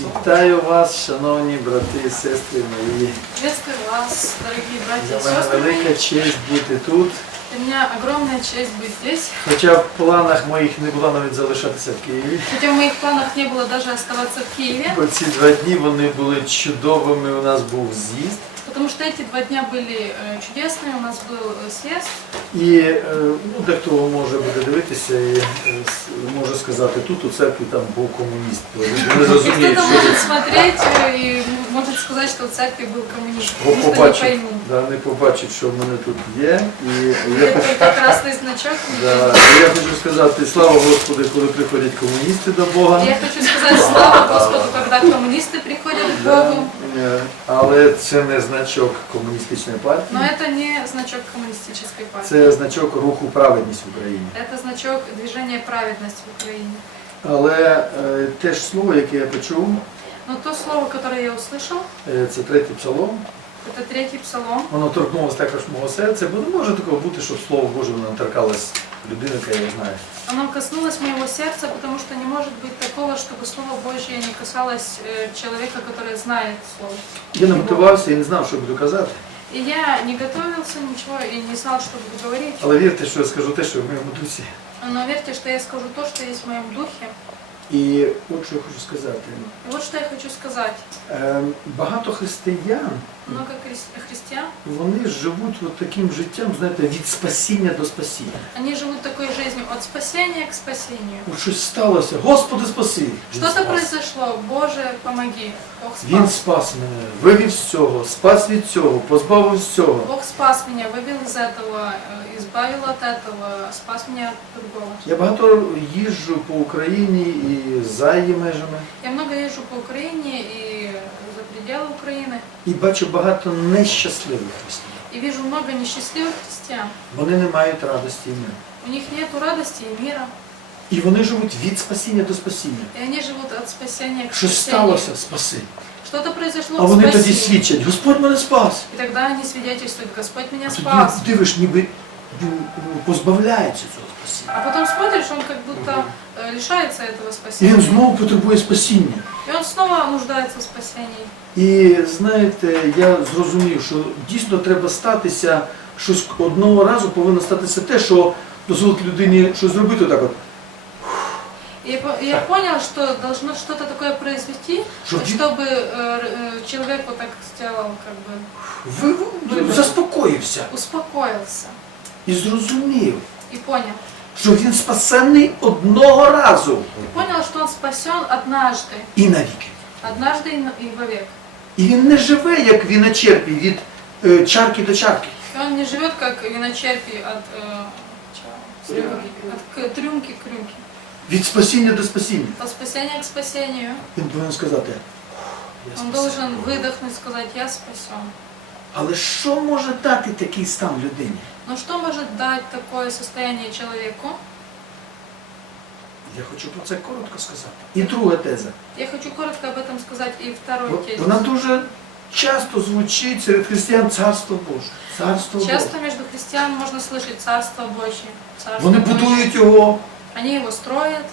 Вітаю вас, шановні брати і сестри мої. Приветствую вас, дорогие братья и Для мене сестры. велика честь бути тут. Для меня огромная честь быть здесь. Хоча в планах моїх не було навіть залишатися в Києві. Хотя в моих планах не было даже оставаться в Киеве, Бо ці два дні вони були чудовими. У нас був з'їзд. потому что эти два дня были э, чудесные. У нас был э, съезд. І е, ну, дехто може буде дивитися і е, с- може сказати, тут у церкві там був комуніст. Бо Не И розуміють, кто-то що может смотреть э, и может сказать, что в церкви был коммунист. Бо Потому что не побачить, пойму. да, не побачить, що в мене тут є. І я Видят хочу, только красный значок. да, і я хочу сказати, слава Господу, коли приходять комуністи до Бога. Я хочу сказать слава Господу, когда коммунисты приходят к Да, Богу. е, Але це не значок комуністичної Но партії, это не значок коммунистической партии. це значок руху праведність в Україні. Это значок движения праведность в Украине. Але е, те ж слово, яке я почув, Но то слово, которое я услышал, е, це третій псалом, это третий псалом. воно торкнулося також мого серця, бо не може такого бути, щоб слово Боже воно торкалось людини, яка його знає. Оно коснулось моего сердца, потому что не может быть такого, чтобы Слово Божье не касалось э, человека, который знает Слово. Я не готувався і не знав, що буду казати. И я не готовился ничего и не знал, что буду говорить. Але вірте, що я скажу те, що в моєму дусі. Но верьте, что я скажу то, что есть в моем духе. І от що я хочу сказати. И вот что я хочу сказать. Е, Багато християн, Много хри- христиан, вони живуть от таким життям, знаєте, від спасіння до спасіння. они живут такой жизнью от спасения к спасению. От щось сталося, Господи, спаси! Він Что-то спас. произошло, Боже, помоги. Бог Він спас. спас мене, вивів з цього, спас від цього, позбавив з цього. Бог спас меня, вывел из этого, э, избавил от этого, спас меня от другого. Я багато їжджу по Україні і за її межами, Я много езжу по Украине и за пределы Украины, і бачу багато нещасливих християн. и вижу много несчастливых христиан. Вони не мають радості і миру. У них нет радости и мира, І вони живуть від спасіння до спасіння. и они живут от спасения к Щось спасению. сталося, спаси. Что-то произошло, А вони спаси. тоді свідчать, Господь мене спас. И тогда они свидетельствуют, Господь меня А спас. тоді дивиш, ніби ну, позбавляється цього спасіння. А потом смотришь, он как будто э, лишается этого І він спасения. знову потребує спасіння. И он снова нуждается в спасении. І знаєте, я зрозумів, що дійсно треба статися щось одного разу повинно статися те, що дозволить людині щось зробити так от. И я по- я понял, что должно что-то такое произойти, Щоб він чтобы э, э, человек вот так сделал, как бы ви- ви- заспокоївся успокоился і зрозумів, и понял. що він спасений одного разу И понял, что он спасен однажды, і навіки. однажды и на- и вовек. І він не живе, як віночерпій, від е, чарки до чарки. И он не живет как виночерпий от, э, чего? от к- трюмки к рюмке. Від спасіння до спасіння. От спасения к спасению. Він повинен сказати. Я Он спасений. должен выдохнуть, сказать, я спасен. Але що може дати такий стан людині? Но что может дать такое состояние человеку? Я хочу про це коротко сказати. І друга теза. Я хочу коротко об этом сказать и второй тезис. Вона дуже часто звучить серед християн Царство Боже. Царство Боже. Часто между христиан можно слышать Царство Божье. Царство Вони Божье. будують його, Они его строят,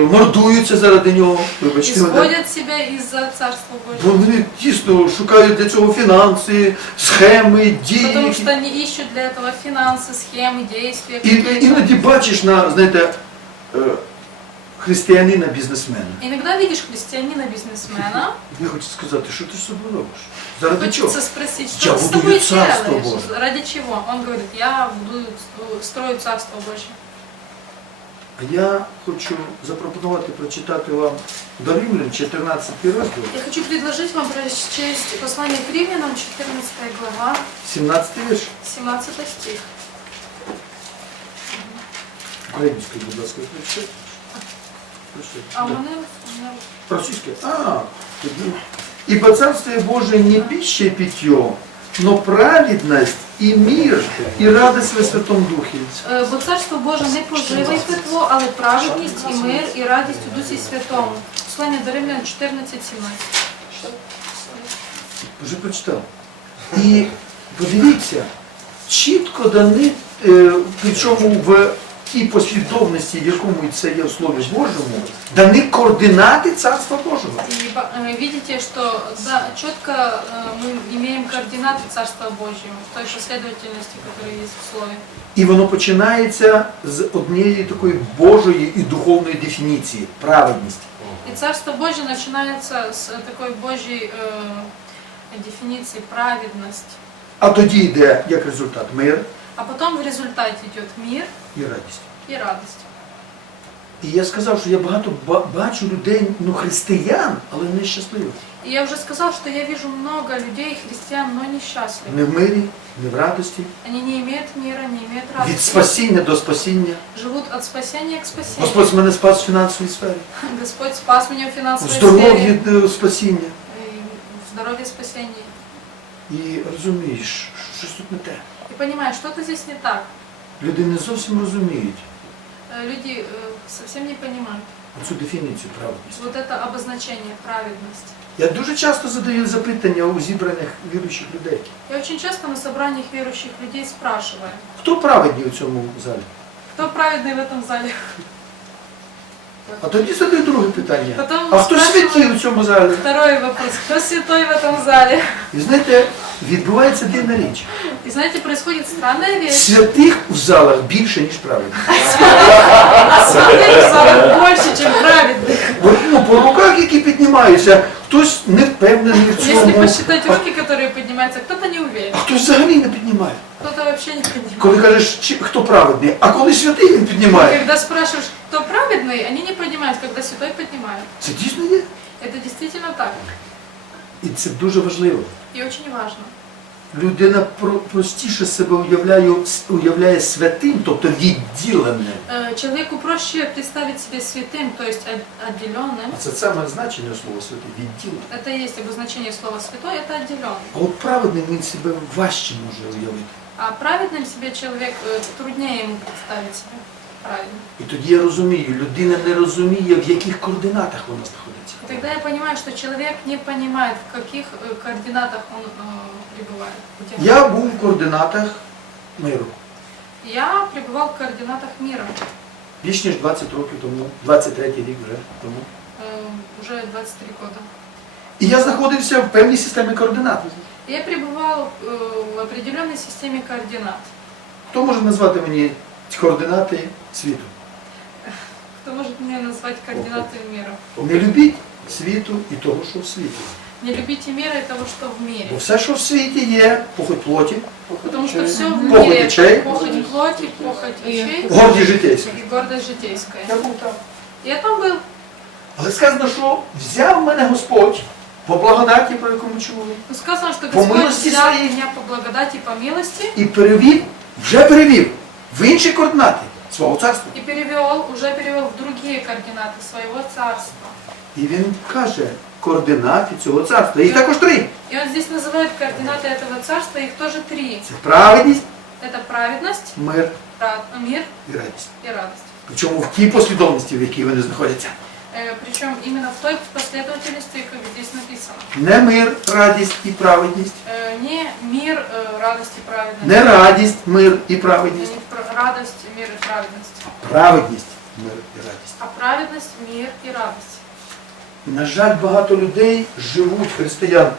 мордуються заради нього. Вибачте мене. исходят себя из-за Царства Бо Божьего. вони дійсно шукають для цього фінанси, схеми, дії. Потому які- что они ищут для этого финансы, схемы, действия. І какие-то. іноді бачиш на, знаєте, е, християнина бізнесмена. Иногда видишь христианина, бизнесмена, Я хочу сказати, що ти з собою робиш? Заради чого? хочется спросить, Я что ты с будую тобой Царство делаешь? Божие. Ради чего? Он говорит, я буду строю Царство Божье. А я хочу запропонувати прочитати вам до Римлян 14 розділ, Я хочу предложить вам прочесть послание к Римлянам, 14 глава, 17 вірш. 17 стих. Українською, будь ласка, прочитайте. А у Да. мене, у мене Російською? А, тоді. Ибо Царствие Божие не пища и питье, но праведность и мир, и радость во Святом Духе. Е, Бо царство Боже не пожива і питво, але праведність і мир, і радість у Дусі Святому. Послання до Римлян 14.17. Вже прочитав. І подивіться, чітко дані, е, причому в тій послідовності, в якому це є в Слові Божому, дані координати Царства Божого. И ба- э, видите, что да, четко э, мы имеем координаты Царства Божьего в той последовательности, которая есть в Слове. І воно починається з однієї такої Божої і духовної дефініції праведність. И Царство Божье начинается с такой Божьей э, дефиниции праведность. А тоді йде як результат мир А потом в результате идет мир і радість. и радость. І я сказав, що я багато бачу людей, ну християн, але не щасливих. И я уже сказал, что я вижу много людей, христиан, но несчастливых. Не в мирі, не в радості, Они не имеют мира, не имеют від радости. спасіння до спасіння. Живут от спасения к спасению. Господь мене спас в фінансовій сфері, Господь спас меня в финансовой здоров'ї сфере, е, спасіння. и в. І розумієш, що щось тут не те. И понимаешь, что-то здесь не так. Люди не зовсім розуміють Люди э, совсем не понимают. цю дефініцію праведності. Вот это обозначение праведности. Я дуже часто задаю запитання у зібраних віруючих людей. Я очень часто на собраниях верующих людей спрашиваю, Хто праведні у цьому залі? кто праведный в этом зале? А тоді задаю друге питання. Потом А хто спрашиваю святі у цьому залі? Второй вопрос. Кто святой в этом зале? І знаєте, відбувається дивна річ. И знаете, происходит странная вещь. Святих в залах більше, ніж праведних. Святых в залах больше, чем праведных. От, ну, по руках, які піднімаються, хтось не впевнений в Если цьому, посчитать а, руки, которые поднимаются, кто-то не уверен, а хтось взагалі не піднімає. кто-то вообще не поднимает. Коли кажеш, чи- хто праведний, а коли святий він піднімає. Когда спрашиваешь, кто праведный, они не поднимают, когда святой поднимают. Це дійсно є. Это действительно так. І це дуже важливо. И очень важно. Людина про- простіше себе уявляє, уявляє святим, тобто відділеним. Э, Человеку проще представить себя святым, то есть от- отделенным. А це саме значення слова святий, відділений. Это и есть обозначение слова святой, это отделенный. А от праведним він себе важче може уявити. А праведным себе человек э, труднее ему представить себя правильно. І тоді я розумію, людина не розуміє, в яких координатах вона знаходиться. И тогда я понимаю, что человек не понимает, в каких э, координатах он э, пребывает. Где он. Я був в координатах миру Я пребывал в координатах мира більш ніж 20 років тому, 23 рік вже тому. э, уже 23 года. І я знаходився в певній системі координат. Я пребывал э, в определенной системе координат. Хто може назвати мені ці координати світу? Кто может мне назвать координаты мира? Не любіть світу і того, що в світі. Не любите мира и того, что в мире. Бо все, що в світі є, похоть плоті, Потому что все в Похоть мире очей. это похоть плоти, похоть очей горді житейські. и гордость житейская. Я був там. Я там был. Але сказано, що взяв мене Господь по благодаті, про яку ми чули, Но сказано, что По Господь милости взял своей. меня по благодати, по милости і перевів, вже перевів в інші координати свого царства. и перевел, уже перевел в другие координаты своего царства. І він каже координати цього царства. Їх також три. И он здесь называет координаты этого царства, их тоже три. Це праведність, Это праведность, мир ра- мир і радість. и радость. Причому в тій послідовності, в якій вони знаходяться. Э, Причем именно в той последовательности, как здесь написано. Не мир, радість і праведність. Э, Не мир, э, радость и праведность. Не радість, мир і Не праведність. пр- радость, мир и праведность. Праведність, мир і радість. А праведность, мир и радость. На жаль, багато людей живуть християн,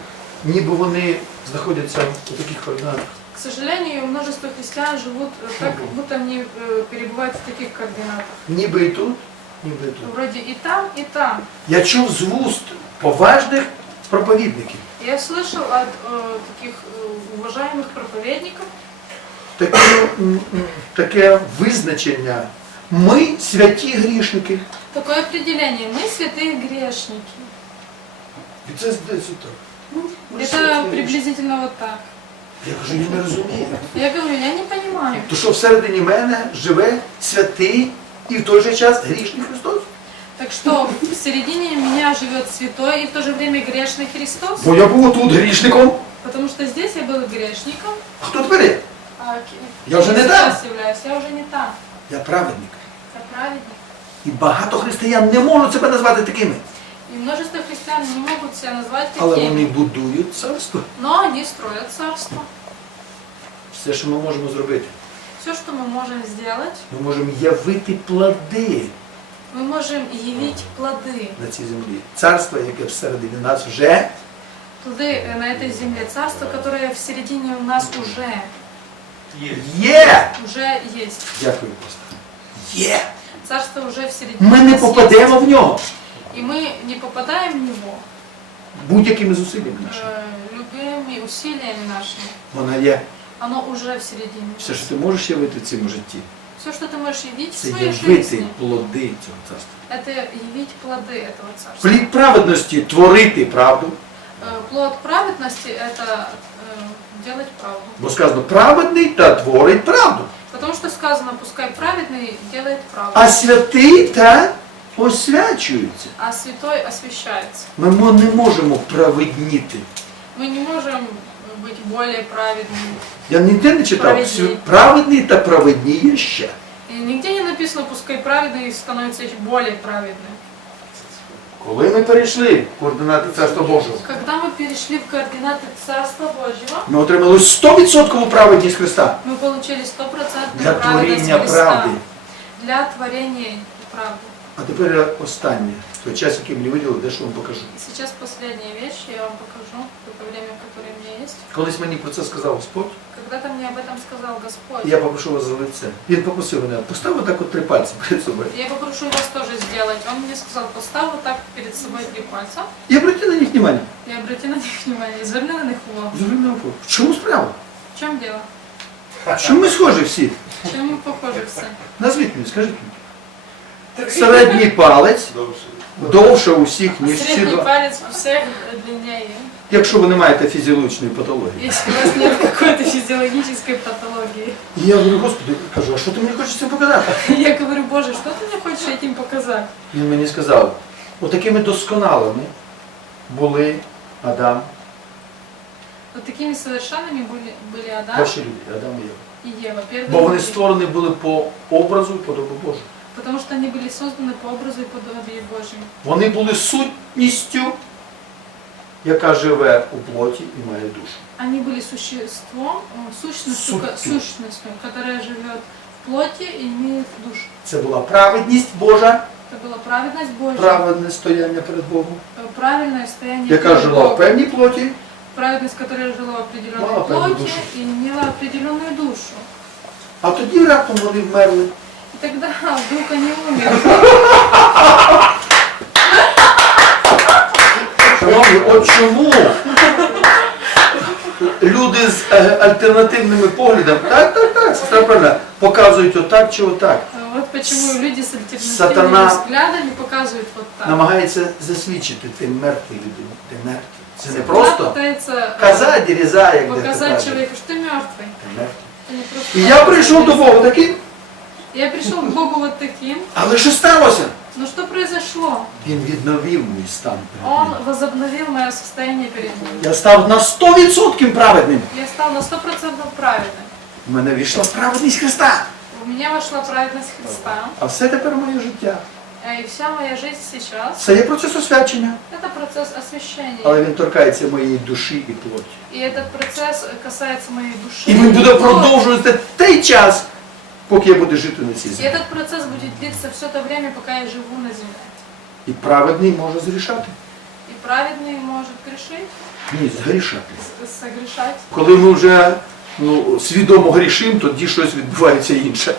ніби вони знаходяться у таких координатах. К сожалению, множество христиан живут э, так, как будто они э, перебывают в таких координатах. Ніби і тут, ніби і тут. Вроде и там, и там. Я чув з вуст поважних проповідників. Я слышал от э, таких э, уважаемых проповедников таке, м, м, таке визначення. Ми святі грішники. такое определение. Мы святые грешники. І це здається так. Ну, ми ж святі Это грішники. приблизительно вот так. Я кажу, я не розумію. Я говорю, я не понимаю. То що всередині мене живе святий і в той же час грішний Христос? Так что в середине меня живет святой и в то же время грешный Христос, Бо я був тут грішником. потому что здесь я был грешником, А хто тепер? я? а ки- Я уже не сейчас являюсь, я уже не там. Я праведник. Я праведник. І багато християн не можуть себе назвати такими. И множество христиан не могут себя назвать Але такими, вони будують царство. но они строят царство. Все, що ми можемо зробити, Все, что мы можем сделать, Ми можемо явити плоди мы можем явить плоды. на цій землі. Царство, яке всередині нас вже Плоды э, на этой земле. Царство, которое в середине у нас уже, є. уже есть. Дякую, Господи. Є. Царство уже в середине Ми у не нас попадемо в нього есть. И мы не попадаем в него будь-якими зусиллями нашими. э, любыми усилиями нашими. Вона є. Оно уже в середине. Все, що ти можеш явити в цьому житті, Все, что ты можешь явить в це своей явити жизни, плоди цього царства. это явить плоды этого царства. Плід праведності творити правду, Э, Плод праведности – это э, делать правду. бо сказано праведний та творить правду. Потому что сказано, пускай праведный делает правду, А святий та освячується. а святой освящается. Ми мо- не можемо праведніти. Мы не можем быть более праведными. Я ніде не читав. Праведні. свя- Праведний та праведніє ще. И нигде не написано, пускай праведный становится еще более праведным. Коли ми перейшли в координати Царства Божого, Когда мы перешли в координаты Царства Божьего, ми отримали 100% праведність Христа мы получили стопроцентную для праведность творіння Христа правди. для творения правды. А тепер останнє, той час, який мені виділили, дещо вам покажу. И сейчас последняя вещь, я вам покажу, только время, которое у меня есть. Колись мені про це сказав Господь, Когда-то мне об этом сказал Господь. і я попрошу вас за лице. Він попросив мене, постав отак от три пальці перед собою. Я попрошу вас тоже сделать. Он мне сказал, поставь вот так перед собой три пальца І обрати на них внимание. и обрати на них внимание, зверни на них увагу. Зверни на увагу. В чому справа? В чем дело? Чому ми схожі всі? Чем мы похожи все? Назвіть мені, скажіть мені. Середній палець довше усіх, ніж всі Средний два. палец у всех длиннее. Якщо ви не маєте фізіологічної патології. Если у вас нет какой-то физиологической патологии. І я говорю, Господи, кажу, а що ти мені хочеш цим показати? Я говорю, Боже, что ты мне хочешь этим показать? Він мені сказав, отакими досконалими були Адам, Вот такими совершенными были, были Адам перші люди, Адам і Єва. и Ева. Первые Бо вони люди. створені були по образу і подобу Божу. Потому что они были созданы по образу и подобию Божьему. Вони були сутністю, яка живе у плоті і має душу. Они были существом, э, сущностью, ко- Сутью. сущностью, которая живет в плоти и имеет душу. Це була праведність Божа, Это была праведность Божья, праведне стояння перед Богом, э, правильное стояние яка перед жила в Богом. певній плоті, Праведность, которая жила в определенной Мала определенную плоти душу. и имела определенную душу. а тоді раптом вони вмерли. И тогда вдруг они умерли. Шановні, от чому люди з е, альтернативними поглядами, так, так, так, сестра правильно, показують отак чи отак, Вот почему люди с альтернативными Сатана взглядами показывают вот так. намагаються засвідчити ти мертвий людині, ти мертвий. Це не Сатана просто пытается э, каза, діріза, як дехто показать каже. человеку, что ты мертвый. Ти мертвий. Ты не просто І я прийшов до Бога таким, Я пришел к Богу вот таким. але що сталося? Но что произошло? Він відновив мій стан. перед Он ним. возобновил мое состояние перед ним. Я став на 100% праведним. Я стал на 100% праведным. У мене війшла праведність Христа. В меня вошла праведность Христа. А все тепер моє життя. А И вся моя жизнь сейчас Це є процес освячення. – это процесс освящения. Але він торкається моєї душі і плоті. И этот процесс касается моей души. І він буде и плоти. продовжувати той час, поки я буду жити на цій И землі. этот процесс будет длиться все то время, пока я живу на земле. І праведний може зрішати. И праведный может грешить, Ні, згрішати. с- согрешать. Коли ми вже ну, свідомо грішимо, тоді щось відбувається інше.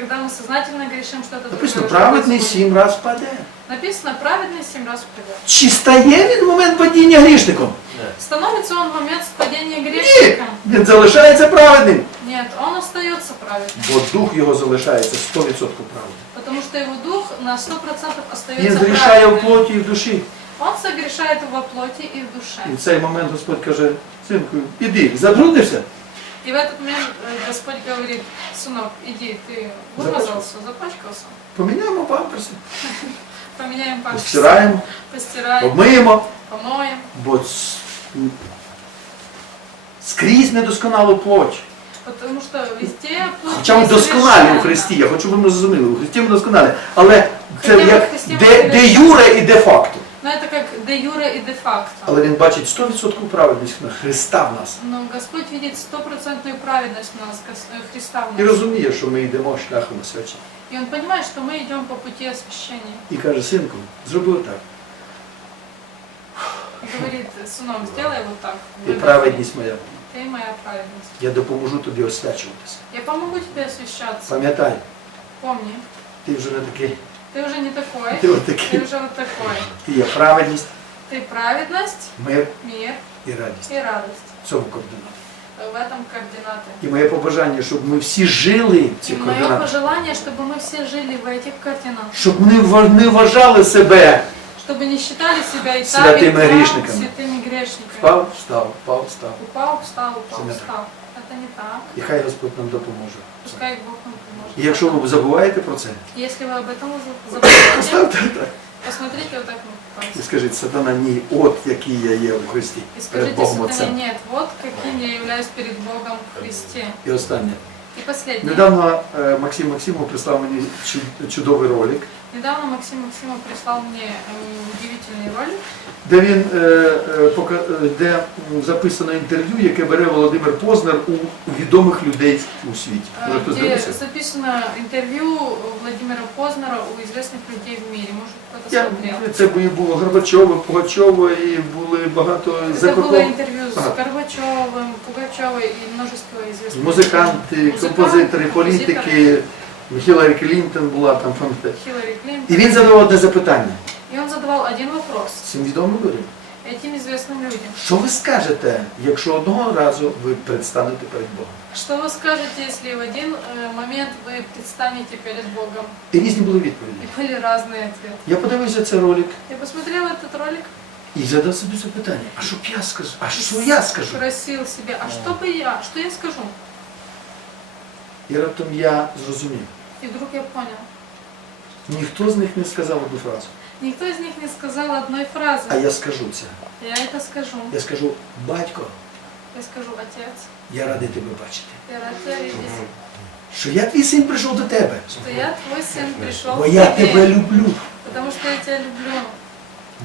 Когда мы сознательно грешим, что-то Написано, другое праведний происходит. сім раз паде. Написано, праведный семь раз впадет. Чи стає він в момент падіння грішником? Становится он в момент спадения Ні, грешником? він залишається праведним. Нет, он остается праведным. Бо дух його залишається 100% праведним. Потому что его дух на 100% Він остается зрішає в праведным. плоті і в душі. Он согрешает во плоти и в душе. І в цей момент Господь каже, синку, іди, забруднився? И в этот момент э, Господь говорит, сынок, иди, ты вымазался, запачкался, Поміняємо памперси, поменяем памперсы, постираємо, постираем, обмиємо, помоем. бо с- скрізь недосконалу плоть. Потому что везде плоть Хоча ми досконалі у несовершенна. Христі, я хочу, щоб ви мене зрозуміли, у Христі ми досконалі, але це Хоча ми в як Христі ми де, де совершенні. юре і де факто. Но это как де юре и де факто. Але він бачить 100% праведність на Христа в нас. Но Господь видит стопроцентную праведность в нас, Гос- э, Христа в І нас. розуміє, що ми йдемо шляхом освячення. И Он понимает, что мы идем по пути освящения. І каже, синку, зроби отак. И говорит, сынок, сделай вот так. І праведність моя. Ты моя праведность. Я допоможу тобі освячуватися. Я помогу тебе освящаться. Пам'ятай, Помни, ти вже не такий, ты уже не такой. ти Ты отакий. уже вот такой. Ти є праведність, Ты праведность, мир мир і радість. и радость. В цьому координаті. В этом координаты. І моє побажання, щоб ми всі жили в ці И мое координати. пожелание, чтобы мы все жили в этих координатах. Щоб не ва- не вважали себе. Чтобы не считали себя и там, и Святыми там грешниками. святыми грешниками. Впав, встав, впав, встав. Упал, встал, упал, Це не встал. Это не так. І хай Господь нам допоможе. Пускай Бог нам поможет. І якщо ви забуваєте про це, Если вы об этом за- забудете, ставте так. посмотрите вот так на І пальцы. скажіть, сатана, ні, от який я є у Христі. И Перед скажите Богом сатане, Отцем. нет, вот каким я являюсь перед Богом в Христе. І останнє. И последнее. Недавно е, Максим Максимов прислав мені чу- чудовий ролик, Недавно Максим Максимов прислал мне э, удивительный ролик, де він е, е, пока- е, де м, записано інтерв'ю, яке бере Володимир Познер у відомих людей у світі. э, Може хтось где дивився? записано интервью Владимира Познера у известных людей в мире. Может, кто-то Я, смотрел. це бу- було Горбачова, Пугачова і були багато Это было закордон. интервью с Ага. Горбачевым, Пугачевой и множество известных Музиканти, Музиканти, композитори, політики, Хіларі Клінтон була там пам'ятаєте. Хиллари Клинтон. І він задавав одне запитання И он задавал один вопрос цим відомим людям. этим известным людям. Що ви скажете, якщо одного разу ви предстанете перед Богом? Что вы скажете, если в один э, момент вы предстанете перед Богом? І різні були відповіді. И были разные ответы. Я подивився цей ролик Я посмотрела этот ролик, і задав собі запитання, а що б я скажу? А що я скажу? спросил себя, а что бы я, что я скажу? І раптом я зрозумів. И вдруг я понял. Ніхто з них не сказав одну фразу. Никто из них не сказал одной А фразы. я скажу це. Я это скажу. Я скажу, батько, Я скажу, отец, я радий тебе бачити. я рад тебя видеть, Що я твій син прийшов до тебе. что я твой сын пришел Бо к я тебе тебе, люблю. потому что я тебя люблю.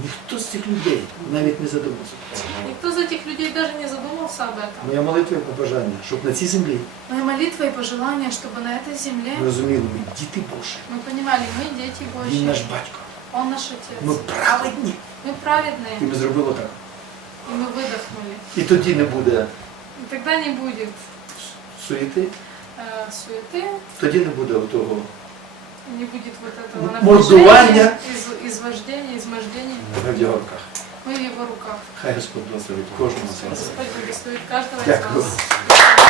Ніхто з цих людей навіть не задумався. про це. Никто из этих людей даже не задумался об этом. Моя молитва і побажання, щоб на цій землі Моя молитва и пожелание, чтобы на этой ми земле розуміли, ми діти Божі. мы понимали, мы дети Він наш Божьи, батько. Он наш Ми Отец. праведні. Мы І праведные, ми зробили так. и мы выдохнули. І тоді не буде И тогда не будет суєти, э, суеты, тоді не буде того не будет вот этого напряжения, из, извождения, измождения. в його руках. Мы в Его руках. Хай Господь благословить кожного з вас. Господь благословит каждого из Дякую. вас.